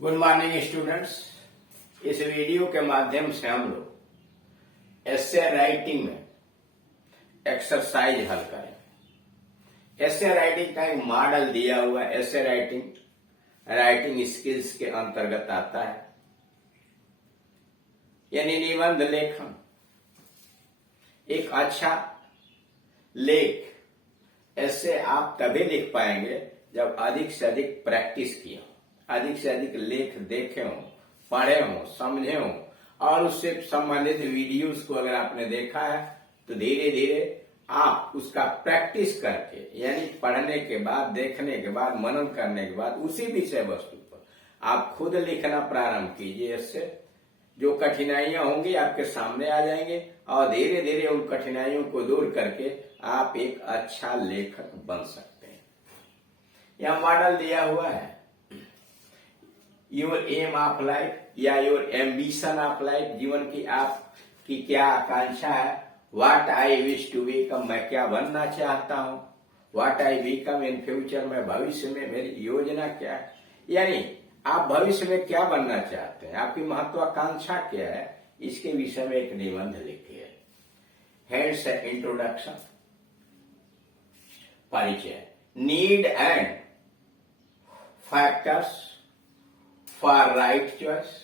Good morning students. इस video के माध्यम से हम लोग एसे राइटिंग में एक्सरसाइज हल करें। एसे राइटिंग का एक मॉडल दिया हुआ है। एसे राइटिंग स्किल्स के अंतर्गत आता है, यानी निबंध लेखन। एक अच्छा लेख ऐसे आप तभी लिख पाएंगे जब अधिक से अधिक प्रैक्टिस किया, अधिक से अधिक लेख देखे हों, पढ़े हों, समझे हों, और उससे संबंधित वीडियोस को अगर आपने देखा है तो धीरे धीरे आप उसका प्रैक्टिस करके, यानी पढ़ने के बाद, देखने के बाद, मनन करने के बाद उसी विषय वस्तु पर आप खुद लिखना प्रारंभ कीजिए। इससे जो कठिनाइयां होंगी आपके सामने आ जाएंगे और धीरे धीरे उन कठिनाइयों को दूर करके आप एक अच्छा लेखक बन सकते हैं। यह मॉडल दिया हुआ है, योर एम ऑफ लाइफ या योर एम्बिशन ऑफ लाइफ। जीवन की आपकी क्या आकांक्षा है। What I wish to become, मैं क्या बनना चाहता हूं। What I become in future, मैं भविष्य में मेरी योजना क्या है। यानी आप भविष्य में क्या बनना चाहते हैं, आपकी महत्वाकांक्षा क्या है, इसके विषय में एक निबंध लिखिए। हेड्स इंट्रोडक्शन, परिचय। Need and factors for right choice.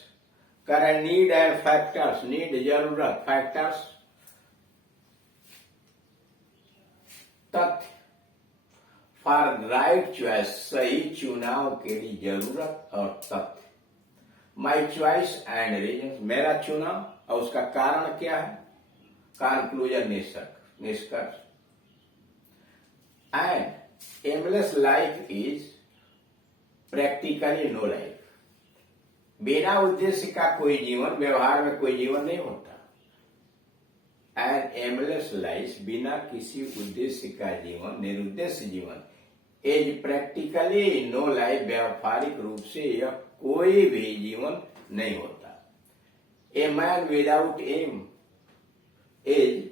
करें नीड एंड फैक्टर्स, नीड जरूरत, फैक्टर्स तथ्य, फॉर राइट चॉइस सही चुनाव के लिए जरूरत और तथ्य। माई चॉइस एंड रीजन, मेरा चुनाव और उसका कारण क्या है। कंक्लूजन, निष्कर्ष। And aimless life is practically no life, बिना उद्देश्य का कोई जीवन, व्यवहार में कोई जीवन नहीं होता। एंड एमलेस लाइफ, बिना किसी उद्देश्य का जीवन, निरुद्देश्य जीवन। एज प्रैक्टिकली नो लाइफ, व्यावहारिक रूप से यह कोई भी जीवन नहीं होता। A man without aim is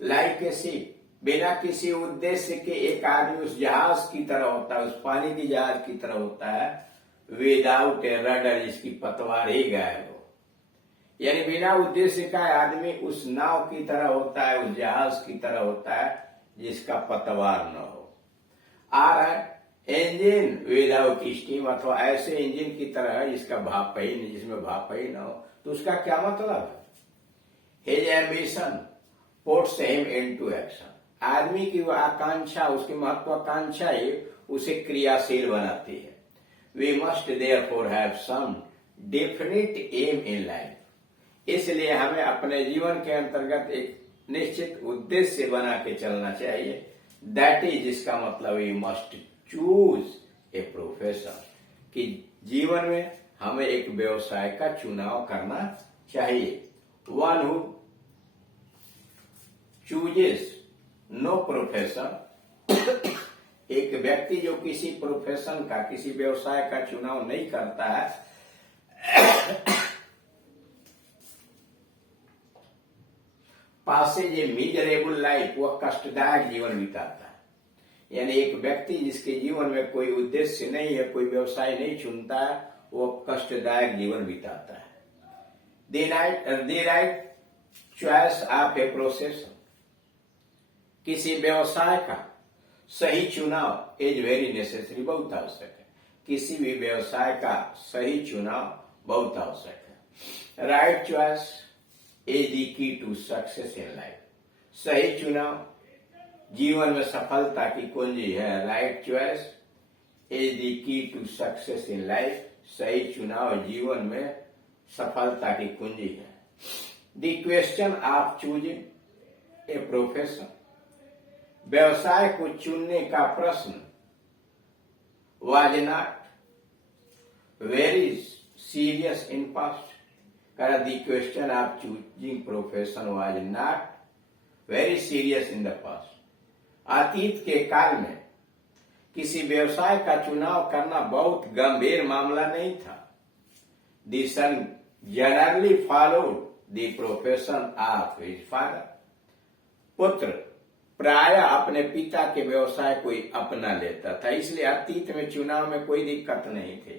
like a ship, बिना किसी उद्देश्य के एक आदमी उस जहाज की तरह होता है, उस पानी की जहाज की तरह होता है। विदाउट ए रडर, जिसकी पतवार ही गायब हो। यानी बिना उद्देश्य का आदमी उस नाव की तरह होता है, उस जहाज की तरह होता है जिसका पतवार न हो। आर इंजन विदाउट स्टीम, अथवा ऐसे इंजन की तरह है जिसका भाप ही नहीं, जिसमें भाप ही न हो। तो उसका क्या मतलब है। His ambition puts him into action, आदमी की वह आकांक्षा, उसकी महत्वाकांक्षा ही उसे क्रियाशील बनाती है। We must therefore have some definite aim in life, इसलिए हमें अपने जीवन के अंतर्गत एक निश्चित उद्देश्य बना के चलना चाहिए। दैट इज, जिसका मतलब we must choose a profession, कि जीवन में हमें एक व्यवसाय का चुनाव करना चाहिए। One who chooses no profession, एक व्यक्ति जो किसी प्रोफेशन का, किसी व्यवसाय का चुनाव नहीं करता है, पासेज ए मिजरेबल लाइफ, वह कष्टदायक जीवन बिताता है। यानी एक व्यक्ति जिसके जीवन में कोई उद्देश्य नहीं है, कोई व्यवसाय नहीं चुनता है, वो कष्टदायक जीवन बिताता है। The right choice of a process, किसी व्यवसाय का सही चुनाव इज वेरी नेसेसरी, बहुत आवश्यक है। किसी भी व्यवसाय का सही चुनाव बहुत आवश्यक है। Right choice is the key to success in life, सही चुनाव जीवन में सफलता की कुंजी है। Right choice is the key to success in life, सही चुनाव जीवन में सफलता की कुंजी है। The question of choosing a profession, व्यवसाय को चुनने का प्रश्न was not very serious in past. The question of choosing profession was not very serious in the past, अतीत के काल में किसी व्यवसाय का चुनाव करना बहुत गंभीर मामला नहीं था। The son generally followed the profession of his father, पुत्र प्राय अपने पिता के व्यवसाय को ही अपना लेता था, इसलिए अतीत में चुनाव में कोई दिक्कत नहीं थी।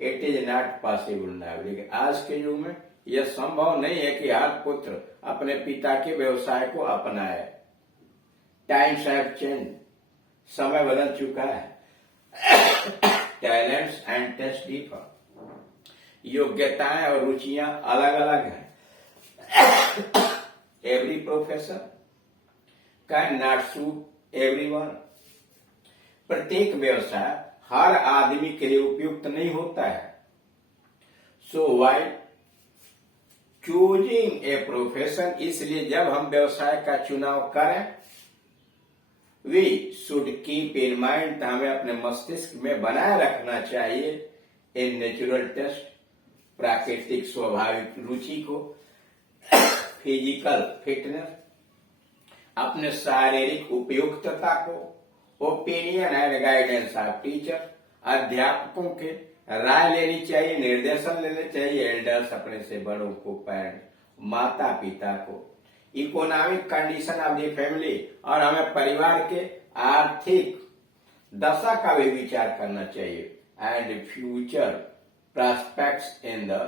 It is not possible now, लेकिन आज के युग में यह संभव नहीं है कि हर पुत्र अपने पिता के व्यवसाय को अपनाए। टाइम्स हैव चेंज, समय बदल चुका है। टैलेंट्स एंड टेस्ट डिफर, योग्यताएं और रुचियां अलग अलग हैं। Every profession can not suit everyone, प्रत्येक व्यवसाय हर आदमी के लिए उपयुक्त नहीं होता है। So while choosing a profession, इसलिए जब हम व्यवसाय का चुनाव करें, we should keep in mind, हमें अपने मस्तिष्क में बनाए रखना चाहिए ए नेचुरल टेस्ट, प्राकृतिक स्वाभाविक रुचि को, फिजिकल फिटनेस, अपने शारीरिक उपयुक्तता को, opinion and guidance of teacher, अध्यापकों के राय लेनी चाहिए, निर्देशन लेने चाहिए, एल्डर्स अपने से बड़ों को, पेरेंट्स माता पिता को, economic condition of the family, और हमें परिवार के आर्थिक दशा का भी विचार करना चाहिए, and future prospects in the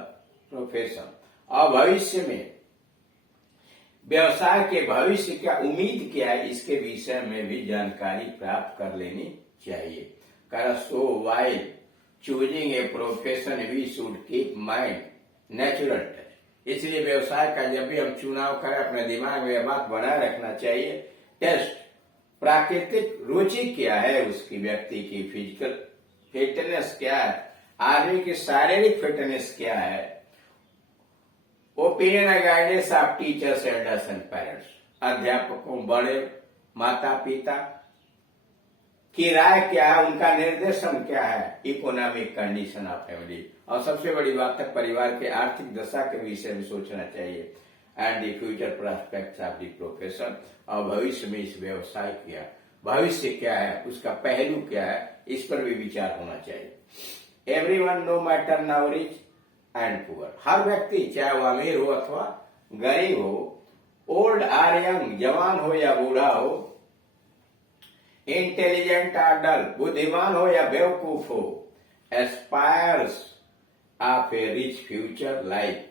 profession, और भविष्य में व्यवसाय के भविष्य क्या उम्मीद क्या है, इसके विषय में भी जानकारी प्राप्त कर लेनी चाहिए। So while choosing a profession we should keep mind natural taste, इसलिए व्यवसाय का जब भी हम चुनाव करें, अपने दिमाग में यह बात बनाए रखना चाहिए, टेस्ट प्राकृतिक रुचि क्या है उसकी, व्यक्ति की फिजिकल फिटनेस क्या है, आदमी की शारीरिक फिटनेस क्या है, opinion and guidance of teachers, elders and parents, अध्यापकों, बड़े माता पिता की राय क्या है, उनका निर्देशन क्या है, इकोनॉमिक कंडीशन ऑफ फैमिली, और सबसे बड़ी बात है परिवार के आर्थिक दशा के विषय में सोचना चाहिए, and the future prospects of the profession, और भविष्य में इस व्यवसाय क्या भविष्य क्या है, उसका पहलू क्या है, इस पर भी विचार होना चाहिए। Everyone no matter now rich and poor, हर व्यक्ति चाहे वो अमीर हो अथवा गरीब हो, ओल्ड आर यंग, जवान हो या बूढ़ा हो, इंटेलिजेंट और डल, बुद्धिमान हो या बेवकूफ हो, aspires of A rich future life,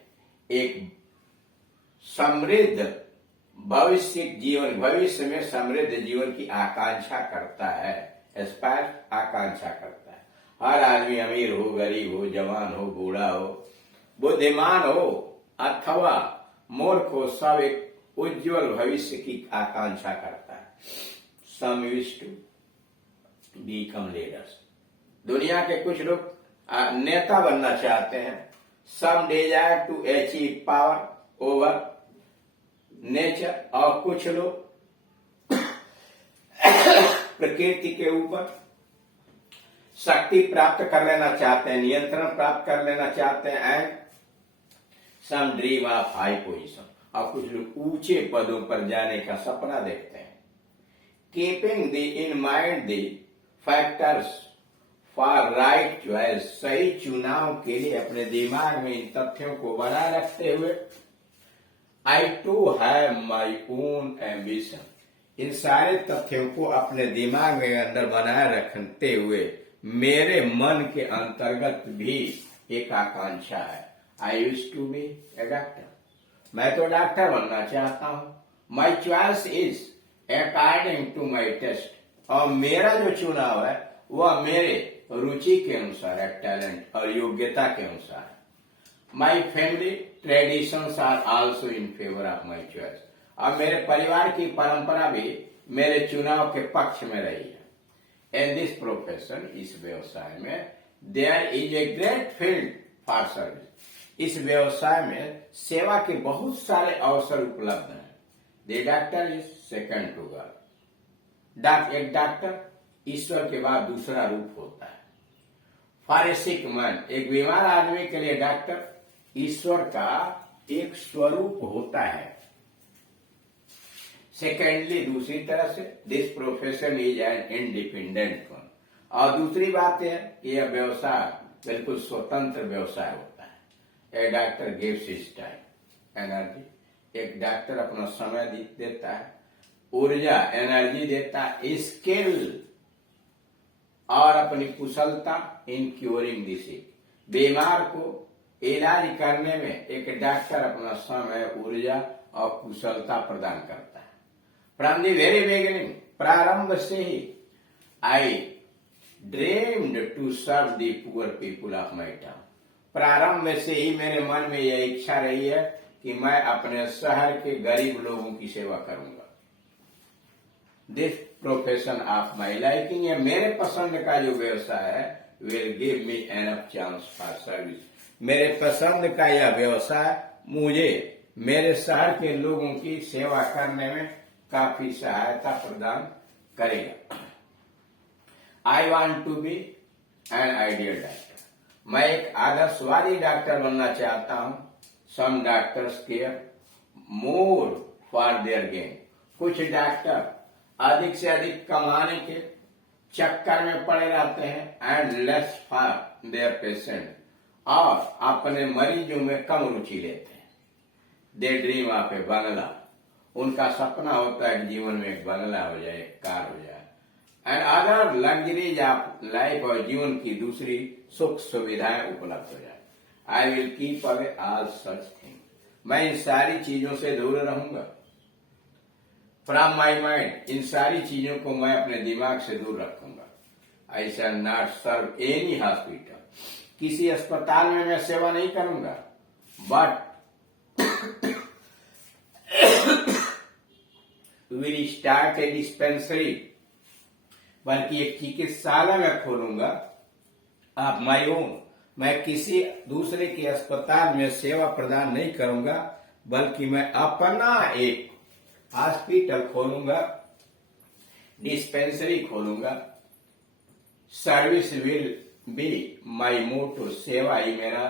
एक समृद्ध भविष्य में समृद्ध जीवन की आकांक्षा करता है। एस्पायर आकांक्षा करता है। हर आदमी अमीर हो, गरीब हो, जवान हो, बूढ़ा हो, बुद्धिमान हो अथवा मूर्ख हो, सब एक उज्जवल भविष्य की आकांक्षा करता है। Some wish to become leaders, दुनिया के कुछ लोग नेता बनना चाहते हैं। Some desire to achieve power over nature, और कुछ लोग प्रकृति के ऊपर शक्ति प्राप्त कर लेना चाहते हैं, नियंत्रण प्राप्त कर लेना चाहते हैं। And some dream of high position, और कुछ लोग ऊंचे पदों पर जाने का सपना देखते हैं। Keeping the in mind the factors for right choice, सही चुनाव के लिए अपने दिमाग में इन तथ्यों को बनाए रखते हुए, I to have my own ambition, इन सारे तथ्यों को अपने दिमाग में अंदर बनाए रखते हुए मेरे मन के अंतर्गत भी एक आकांक्षा है। I use to be a doctor, मैं तो डॉक्टर बनना चाहता हूं। My choice is according to my taste, और मेरा जो चुनाव है वह मेरे रुचि के अनुसार है, टैलेंट और योग्यता के अनुसार है। My family traditions are also in favour of my choice, और मेरे परिवार की परंपरा भी मेरे चुनाव के पक्ष में रही है। इन दिस प्रोफेशन, इस व्यवसाय में, there is a great field for service, इस व्यवसाय में सेवा के बहुत सारे अवसर उपलब्ध हैं। The doctor is second to God, एक डॉक्टर ईश्वर के बाद दूसरा रूप होता है। फॉर ए सिक मैन, एक बीमार आदमी के लिए डॉक्टर ईश्वर का एक स्वरूप होता है। सेकेंडली, दूसरी तरह से, this profession is an independent one, और दूसरी बात है कि यह व्यवसाय बिल्कुल स्वतंत्र व्यवसाय होता है। A doctor gives his time energy, एक डॉक्टर अपना समय देता है, ऊर्जा एनर्जी देता, स्किल और अपनी कुशलता इन क्योरिंग डिसीज। बीमार को इलाज करने में एक डॉक्टर अपना समय, ऊर्जा और कुशलता प्रदान करता है। फ्रॉम द वेरी बिगिनिंग, प्रारंभ से ही I dreamed to serve the poor people of my town. प्रारंभ से ही मेरे मन में यह इच्छा रही है कि मैं अपने शहर के गरीब लोगों की सेवा करूंगा। This profession of my liking, ये मेरे पसंद का जो व्यवसाय है, will give me enough chance for service. मेरे पसंद का यह व्यवसाय मुझे मेरे शहर के लोगों की सेवा करने में काफी सहायता प्रदान करेगा। I want to be an ideal doctor, मैं एक आदर्शवादी डॉक्टर बनना चाहता हूं। Some doctors care more for their gain, कुछ डॉक्टर अधिक से अधिक कमाने के चक्कर में पड़े रहते हैं, and less for their patient, और अपने मरीजों में कम रुचि लेते हैं। दे ड्रीम ऑफ ए बंगला, उनका सपना होता है कि जीवन में एक बंगला हो जाए, एक कार हो जाए, and other luxuries of life, और जीवन की दूसरी सुख सुविधाएं उपलब्ध हो जाए। I will keep away all such thing, मैं इन सारी चीजों से दूर रहूंगा। फ्रॉम माई माइंड, इन सारी चीजों को मैं अपने दिमाग से दूर रखूंगा। I shall not serve any hospital, किसी अस्पताल में मैं सेवा नहीं करूंगा। But will start a dispensary, बल्कि एक चिकित्सालय में खोलूंगा। ऑफ माई ओन, मैं किसी दूसरे के अस्पताल में सेवा प्रदान नहीं करूंगा, बल्कि मैं अपना एक हॉस्पिटल खोलूंगा, डिस्पेंसरी खोलूंगा। Service will be my motto, सेवा ही मेरा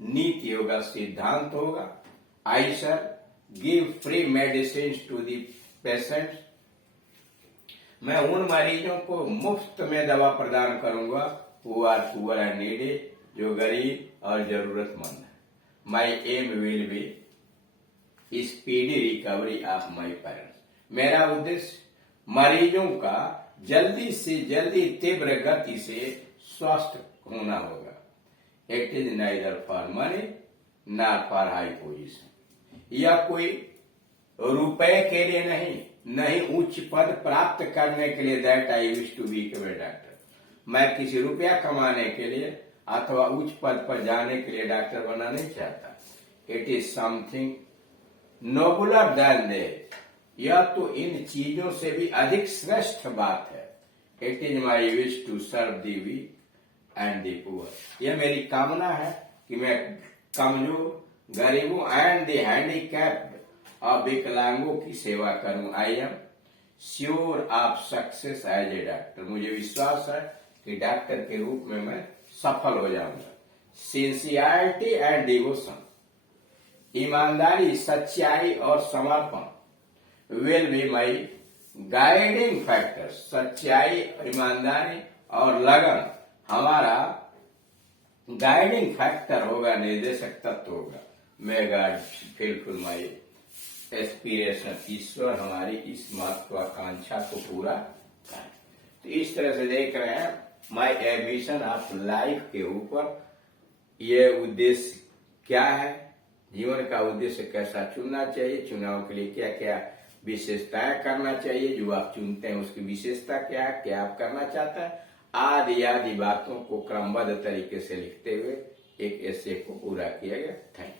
नीति होगा, सिद्धांत होगा। I shall give free medicine to the patients, मैं उन मरीजों को मुफ्त में दवा प्रदान करूंगा who are poor and needy, जो गरीब और जरूरतमंद है। My aim will be speedy recovery of my parents, मेरा उद्देश्य मरीजों का जल्दी से जल्दी तीव्र गति से स्वस्थ होना होगा। It is neither for money not for high position, यह कोई रुपए के लिए नहीं उच्च पद प्राप्त करने के लिए that I wish to be a doctor, मैं किसी रुपया कमाने के लिए अथवा उच्च पद पर जाने के लिए डॉक्टर बनना नहीं चाहता। It is something nobler than that, यह तो इन चीजों से भी अधिक श्रेष्ठ बात है। It is my wish to serve the weak and the poor, यह मेरी कामना है कि मैं कमजोर, गरीबों एंड दी हैंडीकैप्ड और विकलांगों की सेवा करूं। I am sure of success as a doctor, मुझे विश्वास है कि डॉक्टर के रूप में मैं सफल हो जाऊंगा। सिंसियरिटी एंड डिवोशन, ईमानदारी, सच्चाई और समर्पण will be my guiding factor, सच्चाई, ईमानदारी और लगन हमारा गाइडिंग फैक्टर होगा, निर्देशक तत्व होगा। May God fulfil my aspiration, ईश्वर हमारी इस महत्वाकांक्षा को पूरा करे। तो इस तरह से देख रहे हैं माई एम्बिशन ऑफ लाइफ के ऊपर, ये उद्देश्य क्या है, जीवन का उद्देश्य कैसा चुनना चाहिए, चुनाव के लिए क्या क्या विशेषताएं करना चाहिए, जो आप चुनते हैं उसकी विशेषता क्या है, क्या आप करना चाहता है, आदि आदि बातों को क्रमबद्ध तरीके से लिखते हुए एक ऐसे को पूरा किया गया। Thank you.